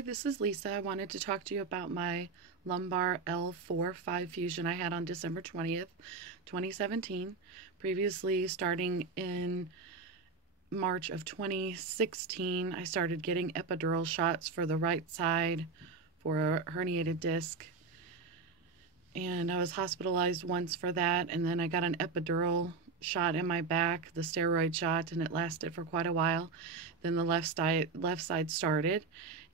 Hi, this is Lisa. I wanted to talk to you about my lumbar L4 5 fusion I had on December 20th, 2017. Previously, starting in March of 2016, I started getting epidural shots for the right side for a herniated disc. And I was hospitalized once for that, and then I got an epidural shot in my back, the steroid shot, and it lasted for quite a while. Then the left side started,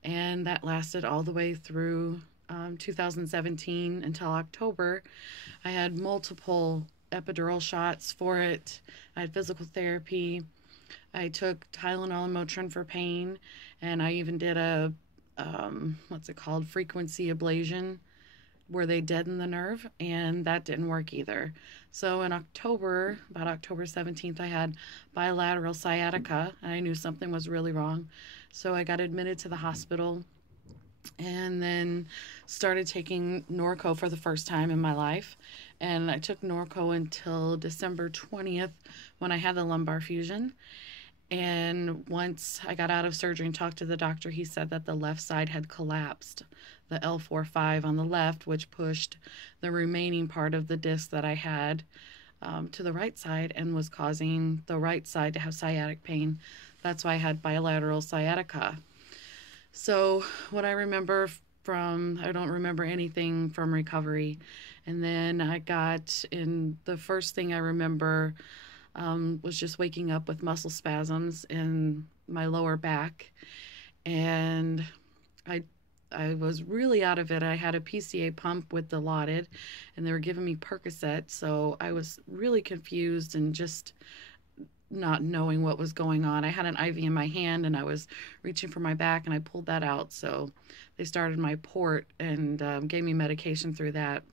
and that lasted all the way through 2017 until October. I had multiple epidural shots for it. I had physical therapy. I took Tylenol and Motrin for pain, and I even did a what's it called, frequency ablation, where they deaden the nerve, and that didn't work either. So in October, about October 17th, I had bilateral sciatica, and I knew something was really wrong. So I got admitted to the hospital and then started taking Norco for the first time in my life. And I took Norco until December 20th when I had the lumbar fusion. And once I got out of surgery and talked to the doctor, he said that the left side had collapsed, the L4-5 on the left, which pushed the remaining part of the disc that I had to the right side and was causing the right side to have sciatic pain. That's why I had bilateral sciatica. So what I remember I don't remember anything from recovery. And then the first thing I remember was just waking up with muscle spasms in my lower back. And I was really out of it. I had a PCA pump with Dilaudid, and they were giving me Percocet, so I was really confused and just not knowing what was going on. I had an IV in my hand, and I was reaching for my back, and I pulled that out, so they started my port and gave me medication through that.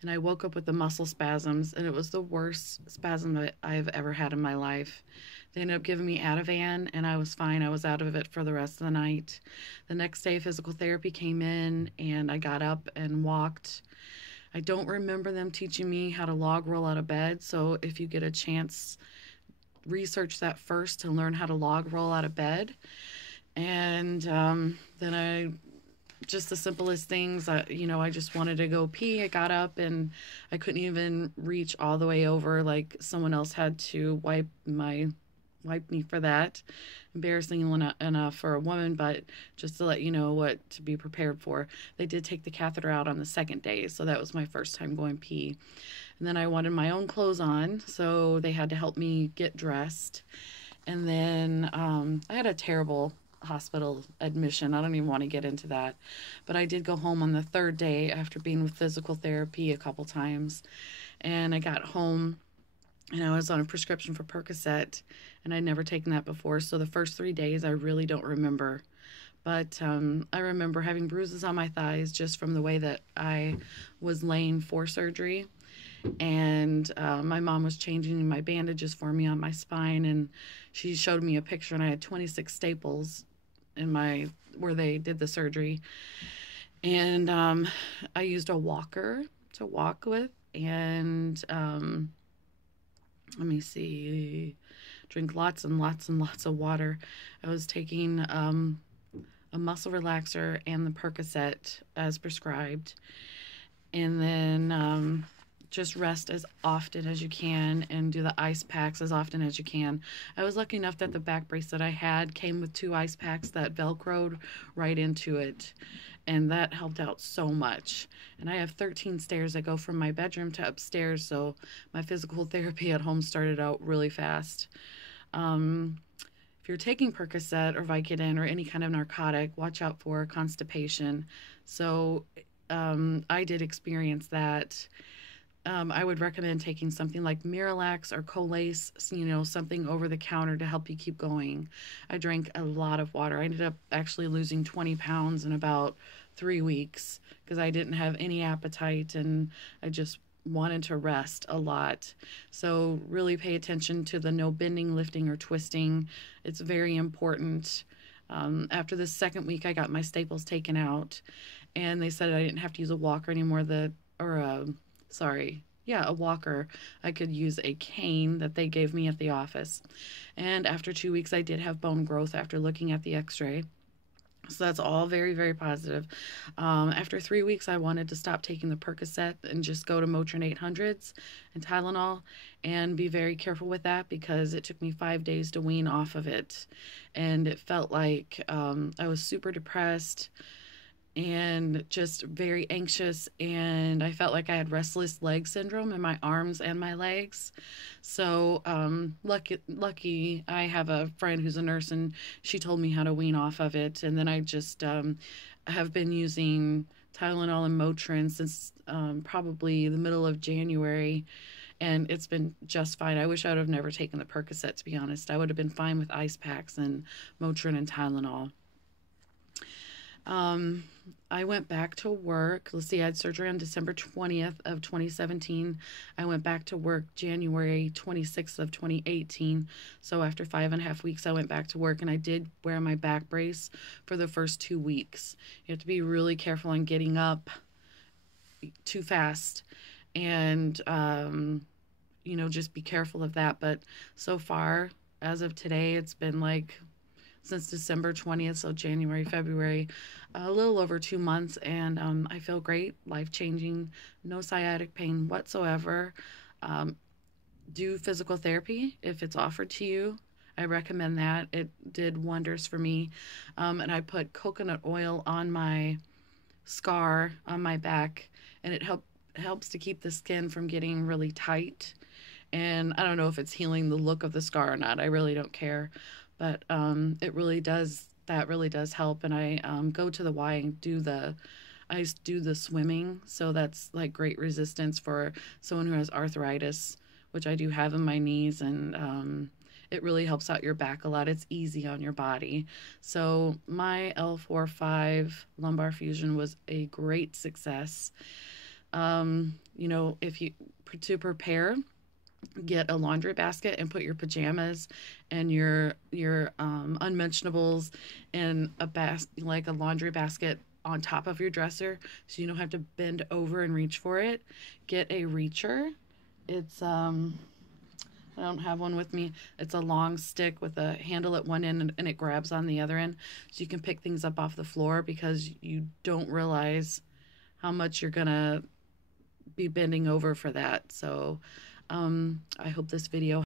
And I woke up with the muscle spasms, and it was the worst spasm that I've ever had in my life. They ended up giving me Ativan, and I was fine. I was out of it for the rest of the night. The next day, physical therapy came in, and I got up and walked. I don't remember them teaching me how to log roll out of bed, so if you get a chance, research that first to learn how to log roll out of bed. And then just the simplest things. I just wanted to go pee. I got up and I couldn't even reach all the way over. Like, someone else had to wipe me for that. Embarrassing enough for a woman, but just to let you know what to be prepared for. They did take the catheter out on the second day, so that was my first time going pee. And then I wanted my own clothes on, so they had to help me get dressed. And then I had a terrible hospital admission. I don't even want to get into that. But I did go home on the third day after being with physical therapy a couple times. And I got home and I was on a prescription for Percocet, and I'd never taken that before. So the first 3 days I really don't remember. But I remember having bruises on my thighs just from the way that I was laying for surgery. And my mom was changing my bandages for me on my spine, and she showed me a picture, and I had 26 staples in where they did the surgery. And I used a walker to walk with, and let me see, drink lots and lots and lots of water. I was taking a muscle relaxer and the Percocet as prescribed. And then just rest as often as you can and do the ice packs as often as you can. I was lucky enough that the back brace that I had came with 2 ice packs that velcroed right into it, and that helped out so much. And I have 13 stairs that go from my bedroom to upstairs, so my physical therapy at home started out really fast. If you're taking Percocet or Vicodin or any kind of narcotic, watch out for constipation. So I did experience that. I would recommend taking something like Miralax or Colace, something over the counter to help you keep going. I drank a lot of water. I ended up actually losing 20 pounds in about 3 weeks because I didn't have any appetite and I just wanted to rest a lot. So really pay attention to the no bending, lifting, or twisting. It's very important. After the second week, I got my staples taken out, and they said I didn't have to use a walker anymore. A walker. I could use a cane that they gave me at the office. And after 2 weeks, I did have bone growth after looking at the x-ray. So that's all very, very positive. After 3 weeks, I wanted to stop taking the Percocet and just go to Motrin 800s and Tylenol, and be very careful with that because it took me 5 days to wean off of it. And it felt like I was super depressed and just very anxious, and I felt like I had restless leg syndrome in my arms and my legs. So lucky I have a friend who's a nurse, and she told me how to wean off of it. And then I just have been using Tylenol and Motrin since probably the middle of January, and it's been just fine. I wish I would have never taken the Percocet, to be honest. I would have been fine with ice packs and Motrin and Tylenol. Um, I went back to work. Let's see, I had surgery on December 20th of 2017. I went back to work January 26th of 2018. So after 5.5 weeks, I went back to work, and I did wear my back brace for the first 2 weeks. You have to be really careful on getting up too fast, and just be careful of that. But so far, as of today, it's been like since December 20th, so January, February, a little over 2 months, and I feel great, life changing, no sciatic pain whatsoever. Um, do physical therapy if it's offered to you. I recommend that. It did wonders for me. And I put coconut oil on my scar on my back, and it helps to keep the skin from getting really tight. And I don't know if it's healing the look of the scar or not. I really don't care, but it really does. That really does help. And I go to the Y and I do the swimming, so that's like great resistance for someone who has arthritis, which I do have in my knees, and it really helps out your back a lot. It's easy on your body. So my L4-5 lumbar fusion was a great success. If you to prepare, get a laundry basket and put your pajamas and your unmentionables in like a laundry basket on top of your dresser, so you don't have to bend over and reach for it. Get a reacher. It's I don't have one with me. It's a long stick with a handle at one end, and it grabs on the other end, so you can pick things up off the floor, because you don't realize how much you're gonna be bending over for that. So I hope this video